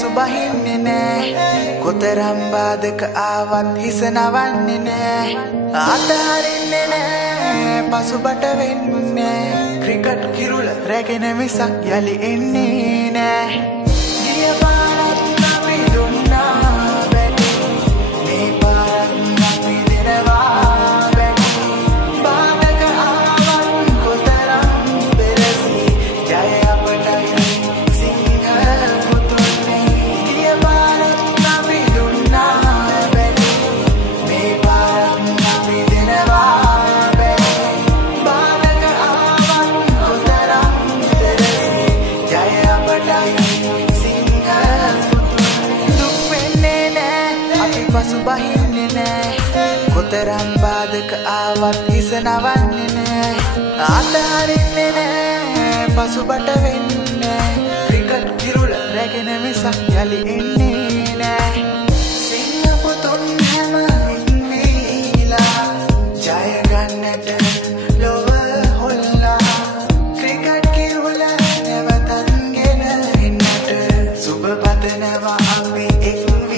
පසු බහින්නේ නෑ කොතරම් බාධක ආවත් හිස නවන්නේ නෑ අතහරින්නේ නෑ පසුබට වෙන්නේ ක්‍රිකට් කිරුල රැගෙන මිසක් යලි එන්නේ නෑ ගිය පාරත් අපි දුන්නා බැටි මේ පාරත් අපි දෙනවා බැටි බාධක ආවත් කොතරම් පෙරසි ජය අපටයි පසු බහින්නේ නෑ කොතරම් බාධක ආවත් හිස නවන්නේ නෑ අතහරින්නේ නෑ පසුබට වෙන්නේ ක්‍රිකට් කිරුල රැගෙන මිසක් යලි එන්නේ නෑ සිංහ පුතුන් හැම ඉක්මීලා ජය ගන්නට ලොව හොල්ලා ක්‍රිකට් කිරුල නැවතත් ගෙන එන්නට සුබ පතනවා අපි එක්